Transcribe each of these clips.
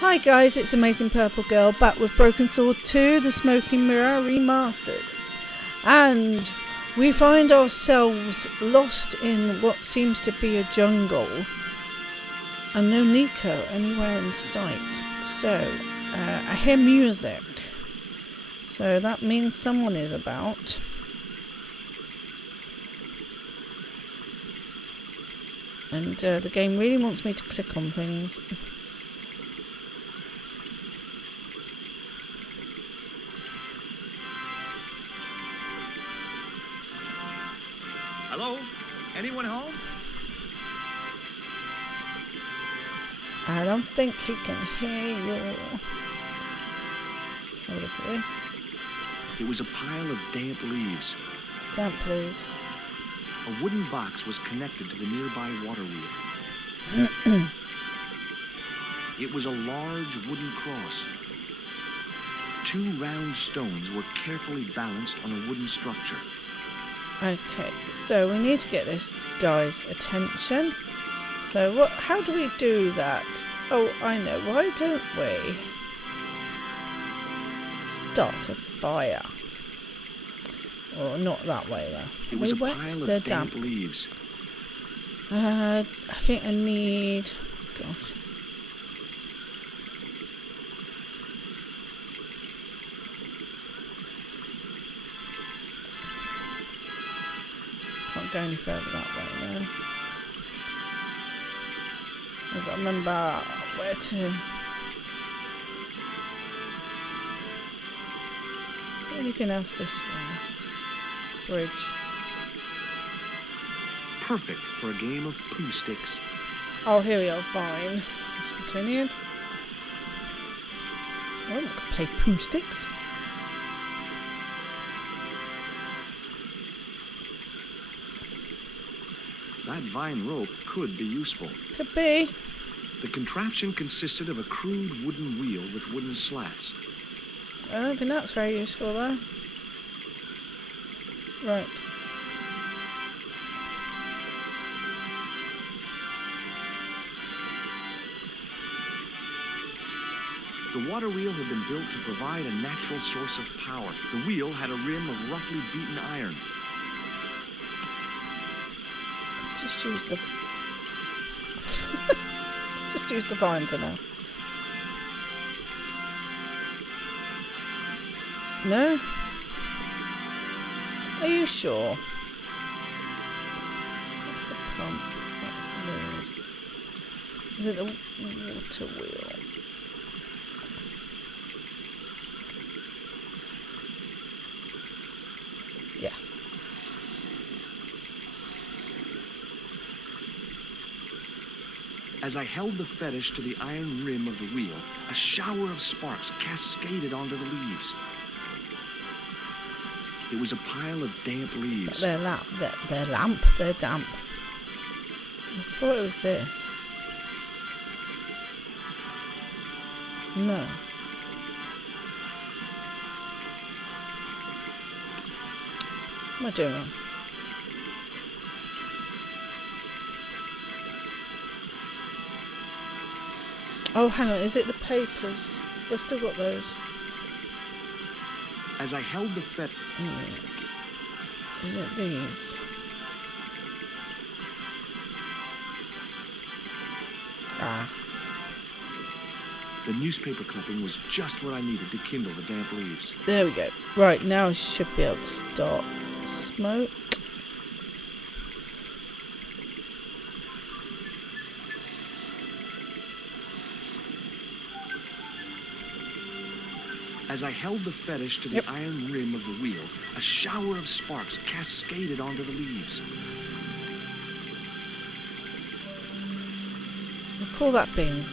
Hi guys, it's Amazing Purple Girl back with Broken Sword 2, the Smoking Mirror Remastered. And we find ourselves lost in what seems to be a jungle. And no Nico anywhere in sight. So, I hear music. So that means someone is about. And the game really wants me to click on things. Hello? Anyone home? I don't think he can hear you. Let's have a look at this. It was a pile of damp leaves. Damp leaves. A wooden box was connected to the nearby water wheel. It was a large wooden cross. 2 round stones were carefully balanced on a wooden structure. Okay, so we need to get this guy's attention. So how do we do that? Oh, I know. Why don't we start a fire? Or not that way though. It was a pile of damp leaves. I think I need... Gosh. Can't go any further that way now. I've got to remember where to... Is there anything else this way? Bridge. Perfect for a game of poo sticks. Oh, here we are. Fine. Let's continue. Oh, I can play poo sticks. That vine rope could be useful. Could be. The contraption consisted of a crude wooden wheel with wooden slats. I don't think that's very useful though. Right. The water wheel had been built to provide a natural source of power. The wheel had a rim of roughly beaten iron. Let's just use the... Let's just use the vine for now. No? Are you sure? That's the pump. That's the leaves. Is it the water wheel? Yeah. As I held the fetish to the iron rim of the wheel, a shower of sparks cascaded onto the leaves. It was a pile of damp leaves. They're damp. They're damp. I thought it was this. No. What am I doing wrong? Oh, hang on. Is it the papers? We've still got those. As I held the fetish... Is it these? Ah. The newspaper clipping was just what I needed to kindle the damp leaves. There we go. Right, now I should be able to start smoke. As I held the fetish to the iron rim of the wheel, a shower of sparks cascaded onto the leaves. I recall that being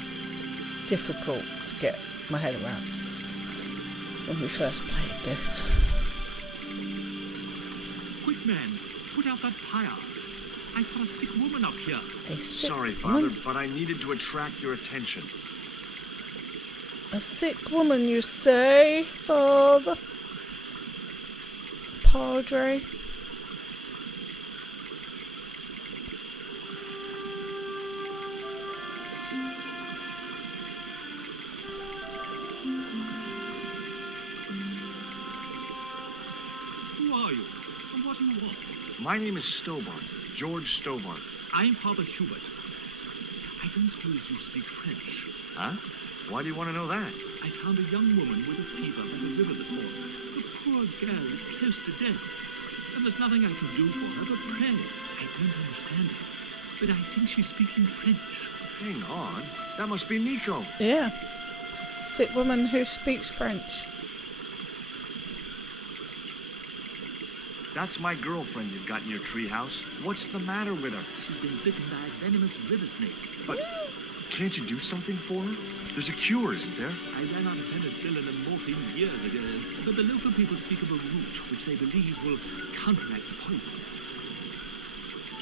difficult to get my head around when we first played this. Quick, man, put out that fire. I've got a sick woman up here. Sorry, Father, but I needed to attract your attention. A sick woman, you say, Father? Padre? What do you want? My name is Stobart, George Stobart. I'm Father Hubert. I don't suppose you speak French. Huh? Why do you want to know that? I found a young woman with a fever by the river this morning. The poor girl is close to death, and there's nothing I can do for her but pray. I don't understand her, but I think she's speaking French. Hang on. That must be Nico. Yeah. Sick woman who speaks French. That's my girlfriend you've got in your treehouse. What's the matter with her? She's been bitten by a venomous river snake. But can't you do something for her? There's a cure, isn't there? I ran out of penicillin and morphine years ago, but the local people speak of a root which they believe will counteract the poison.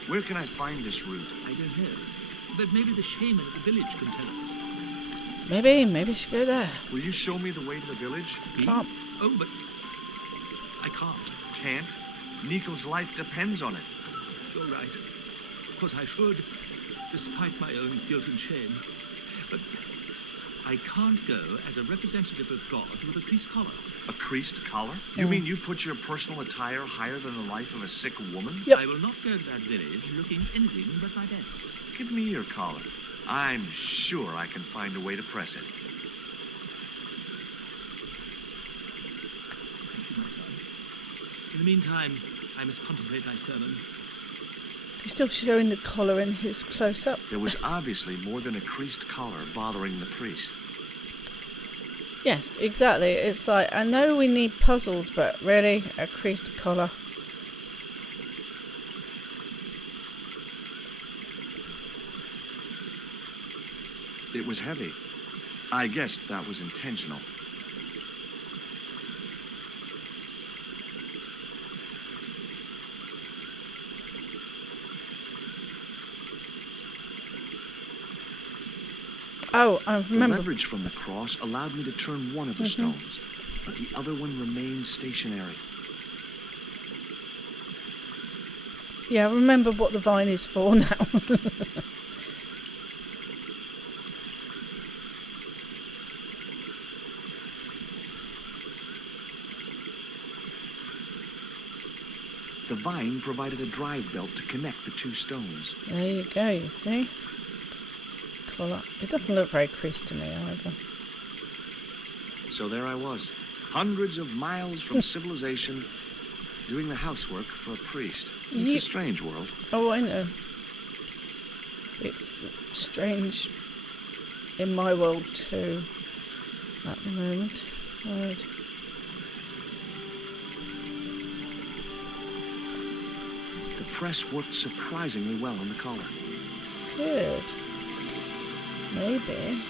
Where can I find this root? I don't know, but maybe the shaman at the village can tell us. Maybe she should go there. Will you show me the way to the village? Me? Can't. Oh, but I can't. Can't? Nico's life depends on it. You're right. Of course I should, despite my own guilt and shame. But I can't go as a representative of God with a creased collar. A creased collar? You mean you put your personal attire higher than the life of a sick woman? Yep. I will not go to that village looking anything but my best. Give me your collar. I'm sure I can find a way to press it. Thank you, my son. In the meantime, I must contemplate my sermon. He's still showing the collar in his close-up. There was obviously more than a creased collar bothering the priest. Yes, exactly. It's like, I know we need puzzles, but really, a creased collar. It was heavy. I guess that was intentional. Oh, I The remember. leverage from the cross allowed me to turn one of the stones, but the other one remained stationary. Yeah, I remember what the vine is for now. The vine provided a drive belt to connect the two stones. There you go, you see? Collar. It doesn't look very creased to me either. So there I was, hundreds of miles from civilization, doing the housework for a priest. It's a strange world. Oh, I know. It's strange in my world too, at the moment. Right. The press worked surprisingly well on the collar. Good. Maybe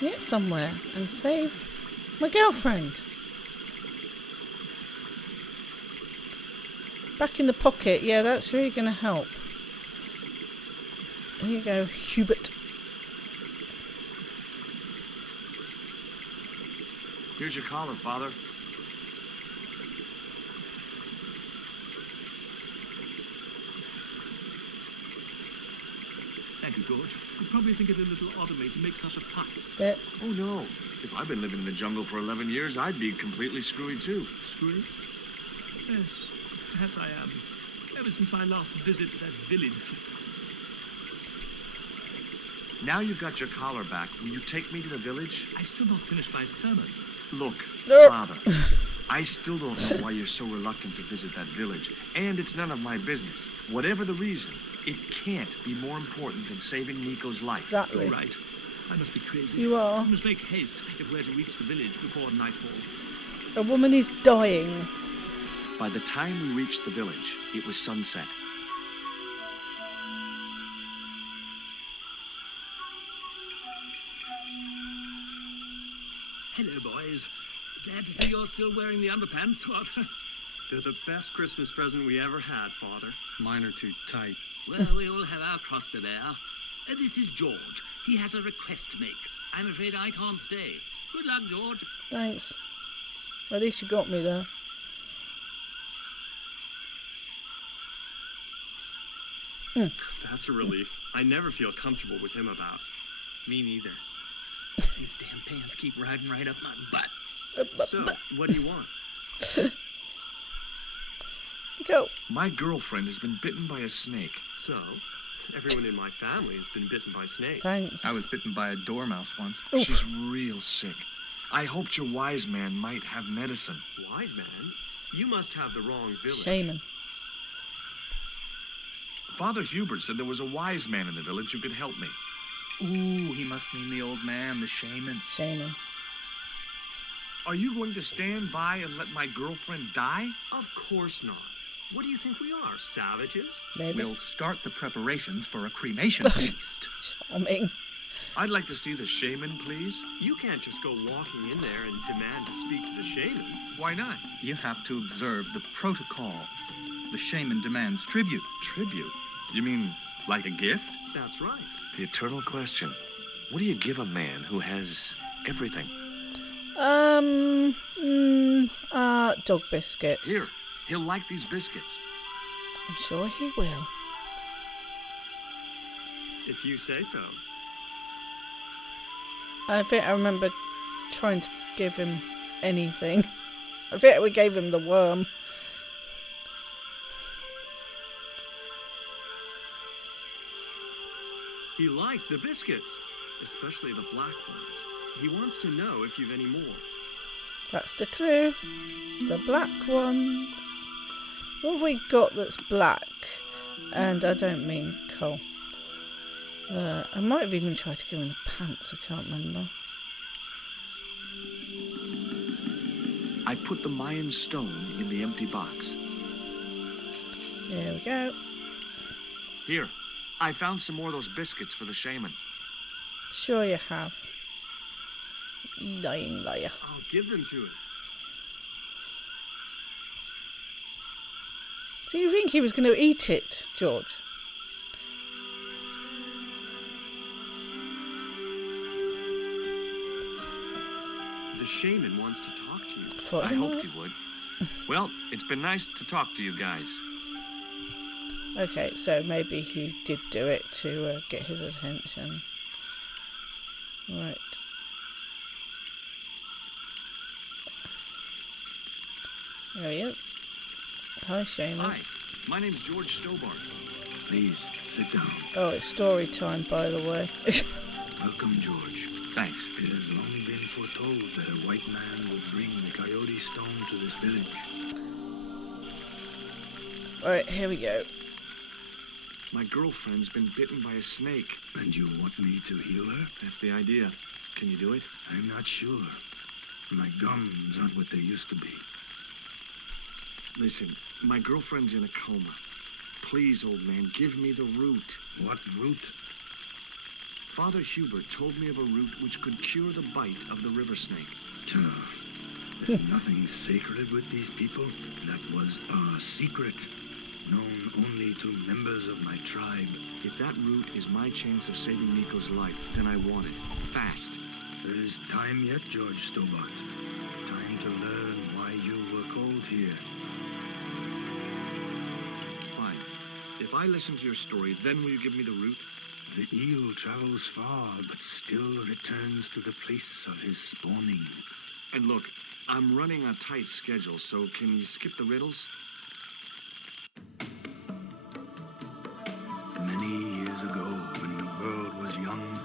get somewhere and save my girlfriend. Back in the pocket, yeah, that's really going to help. There you go, Hubert. Here's your collar, Father. Thank you, George. You probably think it a little odd of me to make such a fuss. Yeah. Oh, no. If I'd been living in the jungle for 11 years, I'd be completely screwy, too. Screwy? Yes, perhaps I am. Ever since my last visit to that village. Now you've got your collar back, will you take me to the village? I've still not finished my sermon. Look, No. Father, I still don't know why you're so reluctant to visit that village, and it's none of my business. Whatever the reason, it can't be more important than saving Nico's life. Exactly. You're right. I must be crazy. You are. We must make haste if we're to reach the village before nightfall. A woman is dying. By the time we reached the village, it was sunset. Hello, boys. Glad to see you're still wearing the underpants. What? They're the best Christmas present we ever had, Father. Mine are too tight. Well, we all have our cross to bear. This is George. He has a request to make. I'm afraid I can't stay. Good luck, George. Thanks. At least you got me there. That's a relief. I never feel comfortable with him about. Me neither. These damn pants keep riding right up my butt. So, what do you want? Go. My girlfriend has been bitten by a snake. So, everyone in my family has been bitten by snakes. Thanks. I was bitten by a dormouse once. Oof. She's real sick. I hoped your wise man might have medicine. Wise man? You must have the wrong village. Shaman. Father Hubert said there was a wise man in the village who could help me. Ooh, he must mean the old man, the shaman. Shaman. Are you going to stand by and let my girlfriend die? Of course not. What do you think we are, savages? Maybe. We'll start the preparations for a cremation feast. Charming. I'd like to see the shaman, please. You can't just go walking in there and demand to speak to the shaman. Why not? You have to observe the protocol. The shaman demands tribute. Tribute? You mean like a gift? That's right. The eternal question. What do you give a man who has everything? Dog biscuits. Here, he'll like these biscuits. I'm sure he will. If you say so. I think I remember trying to give him anything. I think we gave him the worm. He liked the biscuits, especially the black ones. He wants to know if you've any more. That's the clue. The black ones. What have we got that's black? And I don't mean coal. I might have even tried to give him the pants. I can't remember. I put the Mayan stone in the empty box. There we go. Here, I found some more of those biscuits for the shaman. Sure you have. Lying liar. I'll give them to him. So you think he was going to eat it, George? The shaman wants to talk to you. Thought I he hoped might. he would. Well, it's been nice to talk to you guys. Okay, so maybe he did do it to get his attention. Right. There he is. Hi, Shaman. Hi, my name's George Stobart. Please, sit down. Oh, it's story time, by the way. Welcome, George. Thanks. It has long been foretold that a white man would bring the coyote stone to this village. Alright, here we go. My girlfriend's been bitten by a snake. And you want me to heal her? That's the idea. Can you do it? I'm not sure. My gums aren't what they used to be. Listen, my girlfriend's in a coma. Please, old man, give me the root. What root? Father Hubert told me of a root which could cure the bite of the river snake. There's nothing sacred with these people. That was a secret, known only to members of my tribe. If that root is my chance of saving Nico's life, then I want it. Fast. There is time yet, George Stobart. Time to learn why you were called here. Fine. If I listen to your story, then will you give me the root? The eel travels far, but still returns to the place of his spawning. And look, I'm running a tight schedule, so can you skip the riddles? Many years ago, when the world was young,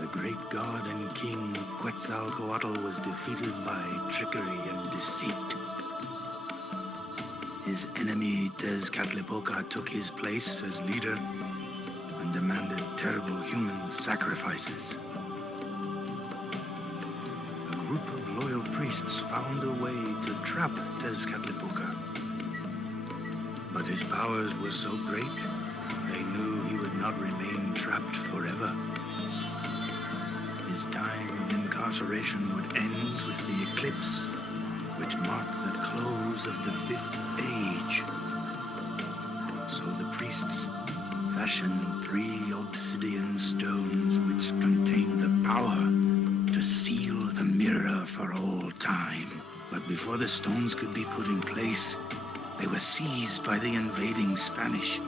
the great god and king Quetzalcoatl was defeated by trickery and deceit. His enemy Tezcatlipoca took his place as leader and demanded terrible human sacrifices. A group of loyal priests found a way to trap Tezcatlipoca. But his powers were so great, they knew he would not remain trapped forever. His time of incarceration would end with the eclipse, which marked the close of the Fifth Age. So the priests fashioned 3 obsidian stones which contained the power to seal the mirror for all time. But before the stones could be put in place, they were seized by the invading Spanish.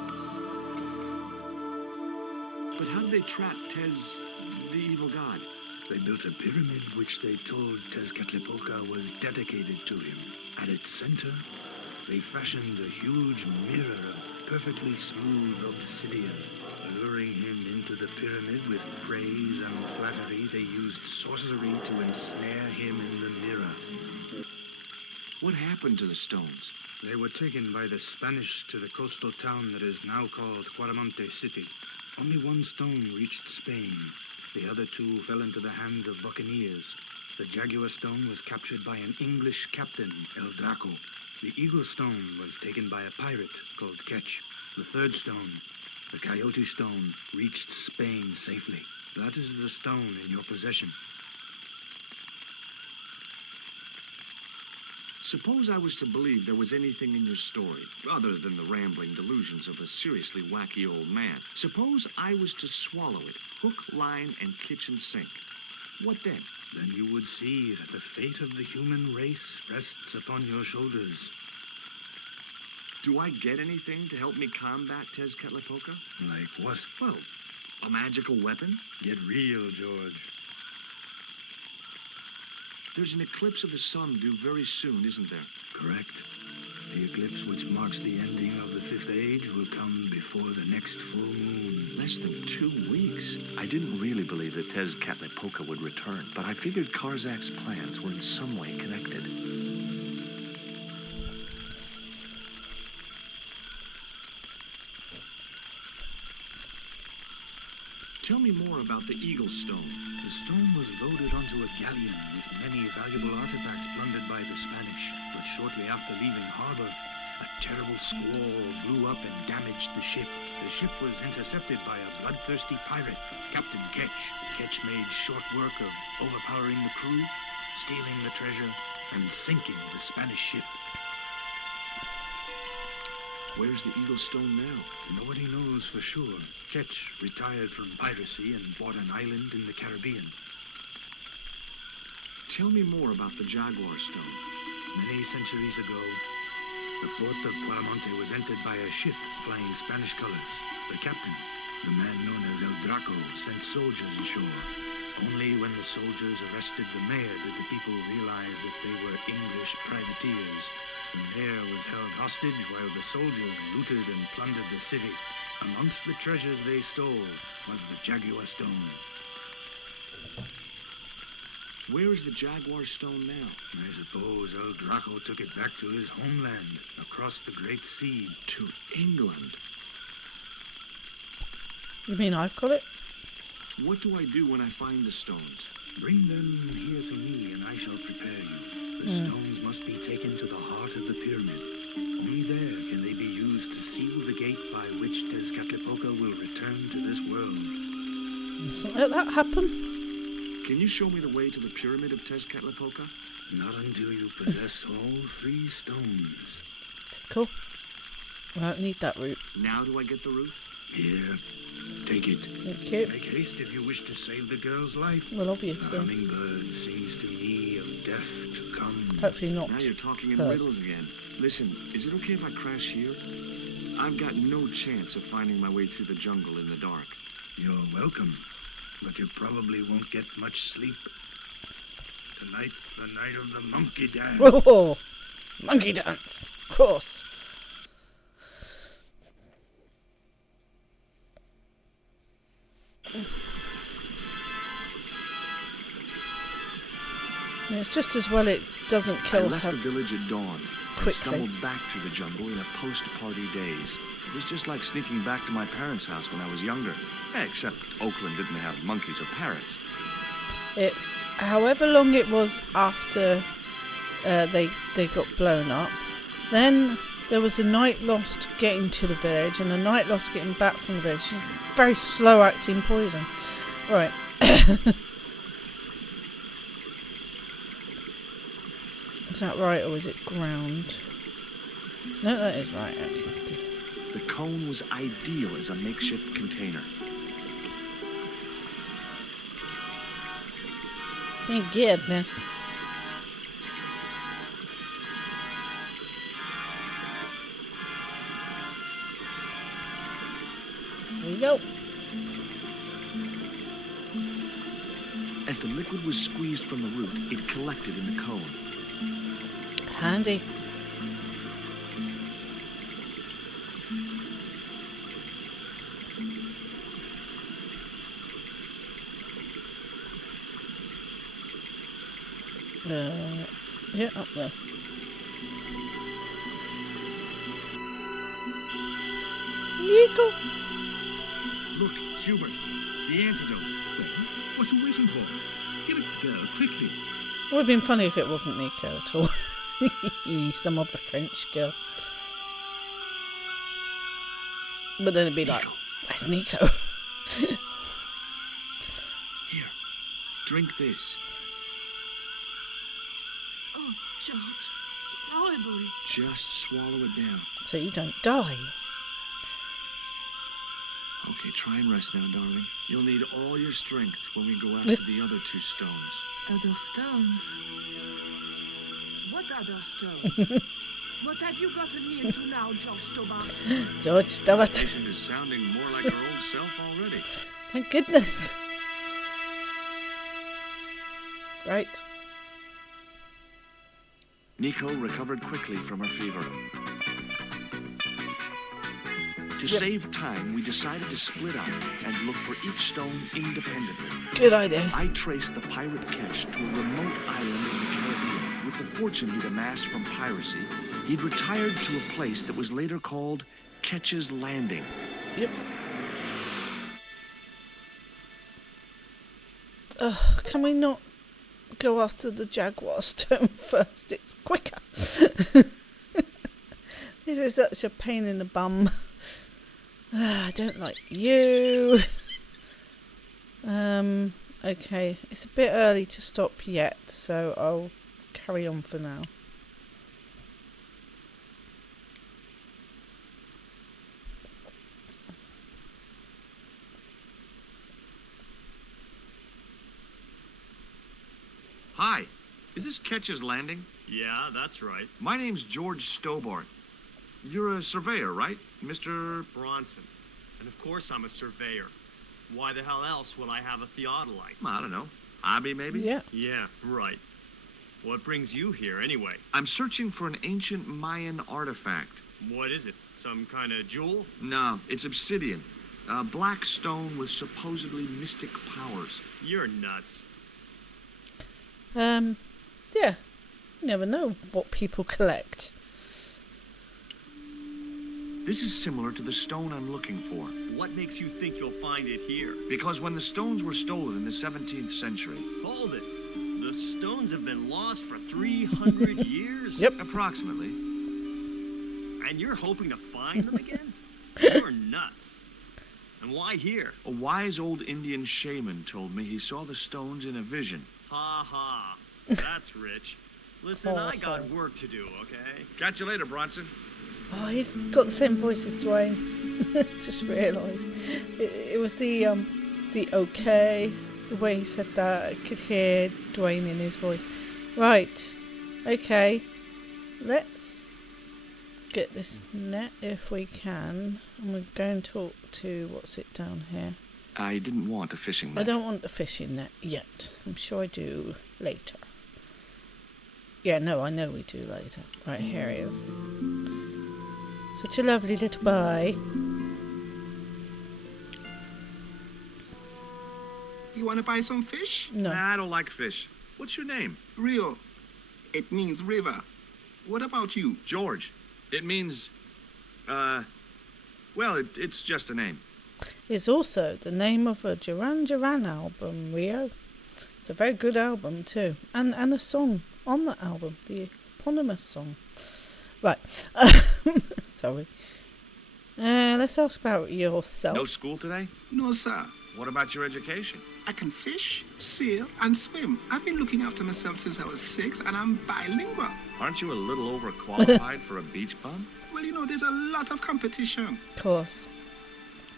But how did they trap Tez, the evil god? They built a pyramid which they told Tezcatlipoca was dedicated to him. At its center, they fashioned a huge mirror of perfectly smooth obsidian. Luring him into the pyramid with praise and flattery, they used sorcery to ensnare him in the mirror. What happened to the stones? They were taken by the Spanish to the coastal town that is now called Quaramonte City. Only one stone reached Spain. The other two fell into the hands of buccaneers. The Jaguar stone was captured by an English captain, El Draco. The Eagle stone was taken by a pirate called Ketch. The third stone, the Coyote stone, reached Spain safely. That is the stone in your possession. Suppose I was to believe there was anything in your story, other than the rambling delusions of a seriously wacky old man. Suppose I was to swallow it, hook, line, and kitchen sink. What then? Then you would see that the fate of the human race rests upon your shoulders. Do I get anything to help me combat Tezcatlipoca? Like what? Well, a magical weapon? Get real, George. There's an eclipse of the sun due very soon, isn't there? Correct. The eclipse which marks the ending of the Fifth Age will come before the next full moon. Less than 2 weeks. I didn't really believe that Tezcatlipoca would return, but I figured Karzak's plans were in some way connected. Tell me more about the Eagle Stone. The stone was loaded onto a galleon with many valuable artifacts plundered by the Spanish. But shortly after leaving harbor, a terrible squall blew up and damaged the ship. The ship was intercepted by a bloodthirsty pirate, Captain Ketch. Ketch made short work of overpowering the crew, stealing the treasure, and sinking the Spanish ship. Where's the Eagle Stone now? Nobody knows for sure. Ketch retired from piracy and bought an island in the Caribbean. Tell me more about the Jaguar Stone. Many centuries ago, the port of Quaramonte was entered by a ship flying Spanish colors. The captain, the man known as El Draco, sent soldiers ashore. Only when the soldiers arrested the mayor did the people realize that they were English privateers. The mayor was held hostage while the soldiers looted and plundered the city. Amongst the treasures they stole was the Jaguar Stone. Where is the Jaguar Stone now? I suppose El Draco took it back to his homeland, across the Great Sea. To England. You mean I've got it? What do I do when I find the stones? Bring them here to me and I shall prepare you. The stones must be taken to the heart of the pyramid. Only there can they be used to seal the gate by which Tezcatlipoca will return to this world. Mustn't let that happen. Can you show me the way to the pyramid of Tezcatlipoca? Not until you possess all 3 stones. Cool. I don't need that route. Now do I get the root? Here, take it. Thank you. Make haste if you wish to save the girl's life. Well, The obviously. hummingbird sings to me of death to come. Hopefully not. Now you're talking in hers. riddles again. Listen, is it okay if I crash here? I've got no chance of finding my way through the jungle in the dark. You're welcome, but you probably won't get much sleep. Tonight's the night of the monkey dance. Oh, monkey dance. Of course. Yeah, it's just as well it doesn't I kill left her. the village at dawn quickly. and stumbled back through the jungle in a post-party daze. It was just like sneaking back to my parents' house when I was younger. Except Oakland didn't have monkeys or parrots. It's however long it was after they got blown up. Then there was a night lost getting to the village and a night lost getting back from the village. Very slow acting poison. Right. Is that right or is it ground? No, that is right. Okay, good. The cone was ideal as a makeshift container. Thank goodness. There we go. As the liquid was squeezed from the root, it collected in the cone. Handy. Yeah, up there. Nico! Look, Hubert, the antidote. Well, what are you waiting for? Give it to the girl, quickly. It would have been funny if it wasn't Nico at all. Some other French girl. But then it'd be like, Nico. where's Nico? Here, drink this. Oh, George, it's horrible. Just swallow it down. So you don't die. Okay, try and rest now, darling. You'll need all your strength when we go after the other 2 stones. Other stones? What other stones? What have you gotten me into now, George Stobart? George Stobart. Patient is sounding more like her old self already. Thank goodness. Right. Nico recovered quickly from her fever. To save time, we decided to split up and look for each stone independently. Good idea. I traced the pirate Ketch to a remote island in the Caribbean. With the fortune he'd amassed from piracy, he'd retired to a place that was later called Ketch's Landing. Yep. Can we not go after the Jaguar stone first? It's quicker. This is such a pain in the bum. I don't like you. Okay, it's a bit early to stop yet, so I'll carry on for now. Hi, is this Ketch's Landing? Yeah, that's right. My name's George Stobart. You're a surveyor, right, Mr. Bronson. And of course I'm a surveyor. Why the hell else would I have a theodolite? I don't know. Hobby, maybe? Yeah. Yeah, right. What brings you here, anyway? I'm searching for an ancient Mayan artifact. What is it? Some kind of jewel? No, it's obsidian. A black stone with supposedly mystic powers. You're nuts. Yeah. You never know what people collect. This is similar to the stone I'm looking for. What makes you think you'll find it here? Because when the stones were stolen in the 17th century... Hold it. The stones have been lost for 300 years? Yep. Approximately. And you're hoping to find them again? You're nuts. And why here? A wise old Indian shaman told me he saw the stones in a vision. Ha ha. That's rich. Listen, I got work to do, okay? Catch you later, Bronson. Oh, he's got the same voice as Dwayne. Just realised. It was the okay, the way he said that. I could hear Dwayne in his voice. Right. Okay. Let's get this net if we can. And we're going to talk to, what's it down here? I didn't want a fishing net. I don't want the fishing net yet. I'm sure I do later. Yeah, no, I know we do later. Right, here he is. Such a lovely little boy. You want to buy some fish? No. Nah, I don't like fish. What's your name? Rio. It means river. What about you? George. It means, well, it's just a name. It's also the name of a Duran Duran album, Rio. It's a very good album too. And a song on that album, the eponymous song. Right. Sorry. Let's ask about yourself. No school today? No, sir. What about your education? I can fish, sail, and swim. I've been looking after myself since I was 6, and I'm bilingual. Aren't you a little overqualified for a beach bum? Well, you know, there's a lot of competition. Of course.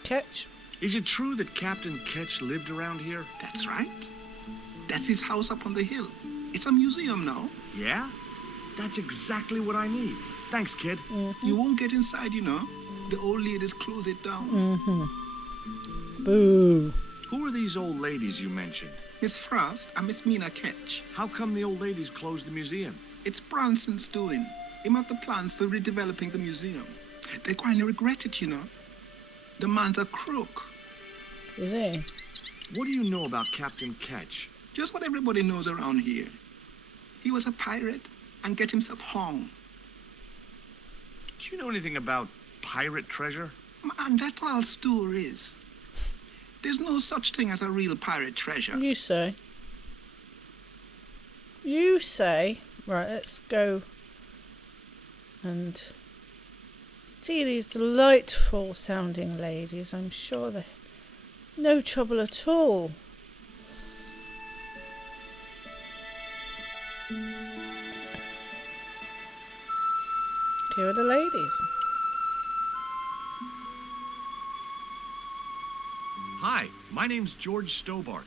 Ketch? Is it true that Captain Ketch lived around here? That's right. That's his house up on the hill. It's a museum now. Yeah? That's exactly what I need. Thanks, kid. You won't get inside, you know. The old ladies close it down. Boo. Who are these old ladies you mentioned? Miss Frost and Miss Mina Ketch. How come the old ladies closed the museum? It's Branson's doing. Him have the plans for redeveloping the museum. They quite regret it, you know. The man's a crook. Is he? What do you know about Captain Ketch? Just what everybody knows around here. He was a pirate and get himself hung. Do you know anything about pirate treasure? Man, that's all stories. There's no such thing as a real pirate treasure. You say. You say. Right, let's go and see these delightful sounding ladies. I'm sure they're no trouble at all. Here are the ladies. Hi, my name's George Stobart.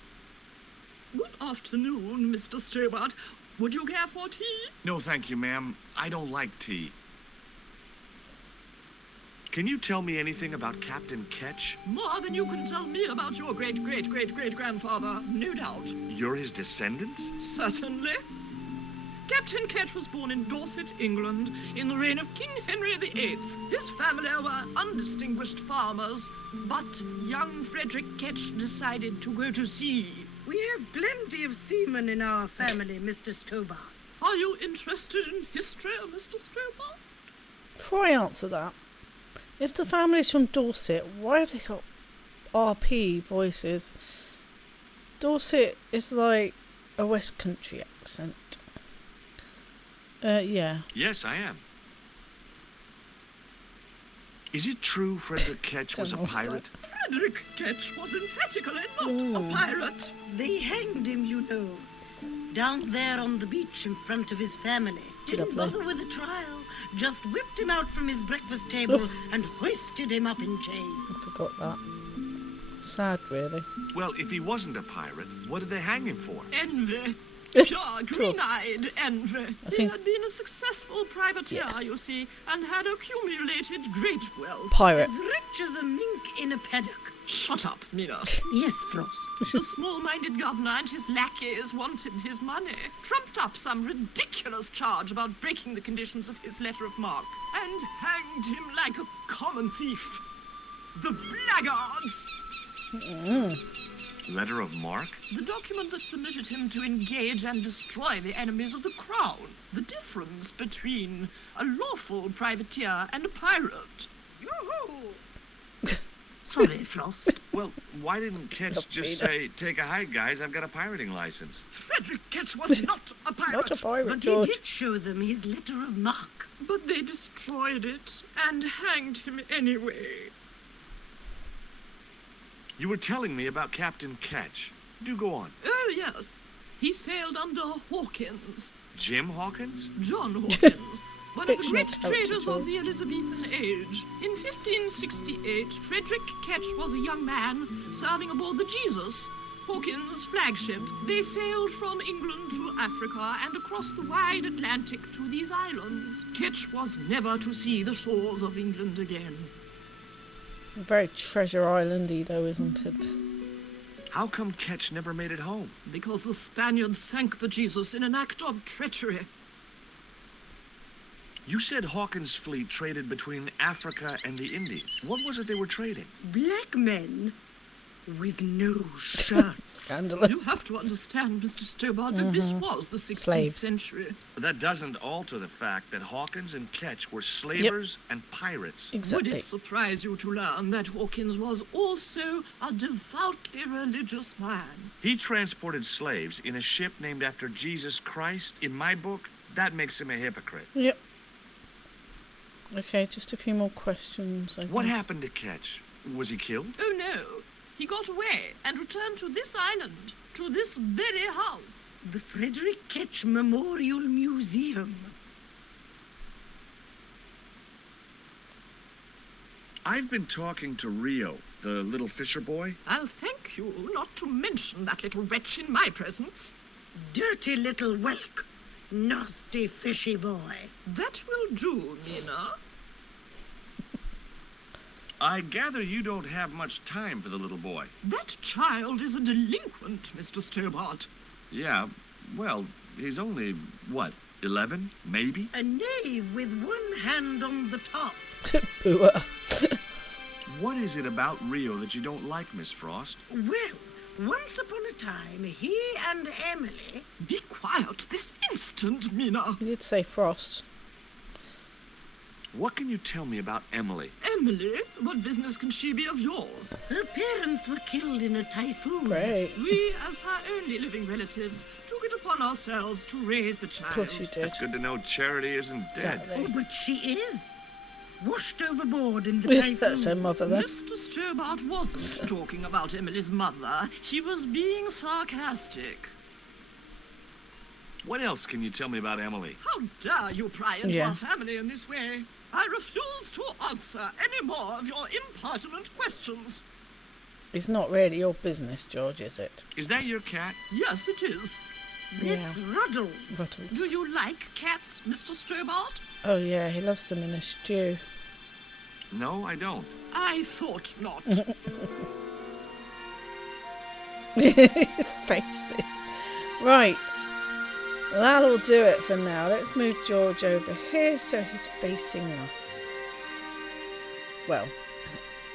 Good afternoon, Mr. Stobart. Would you care for tea? No, thank you, ma'am. I don't like tea. Can you tell me anything about Captain Ketch? More than you can tell me about your great-great-great-great-grandfather, no doubt. You're his descendants? Certainly. Captain Ketch was born in Dorset, England, in the reign of King Henry VIII. His family were undistinguished farmers, but young Frederick Ketch decided to go to sea. We have plenty of seamen in our family, Mr. Stobart. Are you interested in history, Mr. Stobart? Before I answer that, if the family's from Dorset, why have they got RP voices? Dorset is like a West Country accent. Yeah. Yes, I am. Is it true Frederick Ketch was a pirate? Frederick Ketch was emphatically not a pirate. They hanged him, you know. Down there on the beach in front of his family. Didn't bother with a trial. Just whipped him out from his breakfast table and hoisted him up in chains. I forgot that. Sad, really. Well, if he wasn't a pirate, what did they hang him for? Envy. Pure green-eyed envy. He had been a successful privateer, you see, and had accumulated great wealth. Pirate. As rich as a mink in a paddock. Shut up, Mina. Yes, Frost. The small-minded governor and his lackeys wanted his money, trumped up some ridiculous charge about breaking the conditions of his letter of marque, and hanged him like a common thief. The blackguards! Letter of marque? The document that permitted him to engage and destroy the enemies of the crown. The difference between a lawful privateer and a pirate. Yoo-hoo! Sorry, Frost. Well, why didn't Ketch just say, take a hike, guys, I've got a pirating license? Frederick Ketch was not a pirate. Not a pirate, But George. he did show them his letter of marque. But they destroyed it and hanged him anyway. You were telling me about Captain Ketch. Do go on. Oh, yes. He sailed under Hawkins. Jim Hawkins? John Hawkins. One of the Fictional great character, traders of the George. Elizabethan age. In 1568, Frederick Ketch was a young man serving aboard the Jesus, Hawkins' flagship. They sailed from England to Africa and across the wide Atlantic to these islands. Ketch was never to see the shores of England again. Very Treasure Islandy, though, isn't it? How come Ketch never made it home? Because the Spaniards sank the Jesus in an act of treachery. You said Hawkins' fleet traded between Africa and the Indies. What was it they were trading? Black men with no shirts. Scandalous. You have to understand, Mr. Stobart, that this was the 16th Slaves. century. But that doesn't alter the fact that Hawkins and Ketch were slavers and pirates. Exactly. Would it surprise you to learn that Hawkins was also a devoutly religious man? He transported slaves in a ship named after Jesus Christ. In my book, that makes him a hypocrite. Yep. Okay, just a few more questions, I What guess. happened to Ketch? Was he killed? Oh no, he got away and returned to this island, to this very house. The Frederick Ketch Memorial Museum. I've been talking to Rio, the little fisher boy. I'll thank you not to mention that little wretch in my presence. Dirty little whelk. Nasty fishy boy. That will do, Nina. I gather you don't have much time for the little boy. That child is a delinquent, Mr. Stobart. Yeah, well, he's only, what, 11, maybe? A knave with one hand on the tops. Booer. What is it about Rio that you don't like, Miss Frost? Well, once upon a time, he and Emily... Be quiet this instant, Mina. You did say Frost. What can you tell me about Emily? Emily? What business can she be of yours? Her parents were killed in a typhoon. Great. We, as her only living relatives, took it upon ourselves to raise the child. Of course you did. It's good to know Charity isn't dead. Exactly. Oh, but she is. Washed overboard in the typhoon. That's her mother then. Mr. Stobart wasn't talking about Emily's mother. He was being sarcastic. What else can you tell me about Emily? How dare you pry into Yeah. our family in this way? I refuse to answer any more of your impertinent questions. It's not really your business, George, is it? Is that your cat? Yes, it is. It's Ruddles. Ruddles. Do you like cats, Mr. Stobart? Oh yeah, he loves them in a stew. No, I don't. I thought not. Faces. Right. That'll do it for now. Let's move George over here so he's facing us. Well,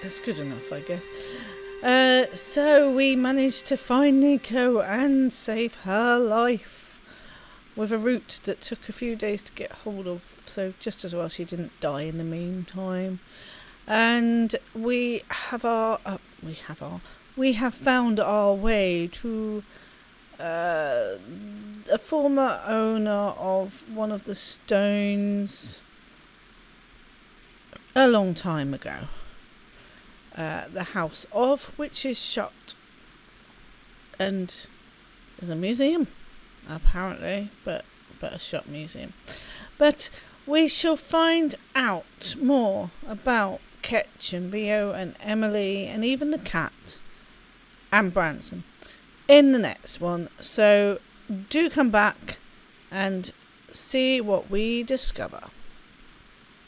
that's good enough, I guess. So we managed to find Nico and save her life with a route that took a few days to get hold of. So just as well she didn't die in the meantime. And we have found our way to a former owner of one of the stones a long time ago. The house of which is shut, and there's a museum apparently, but a shut museum. But we shall find out more about Ketch and Rio and Emily and even the cat and Branson in the next one. So do come back and see what we discover.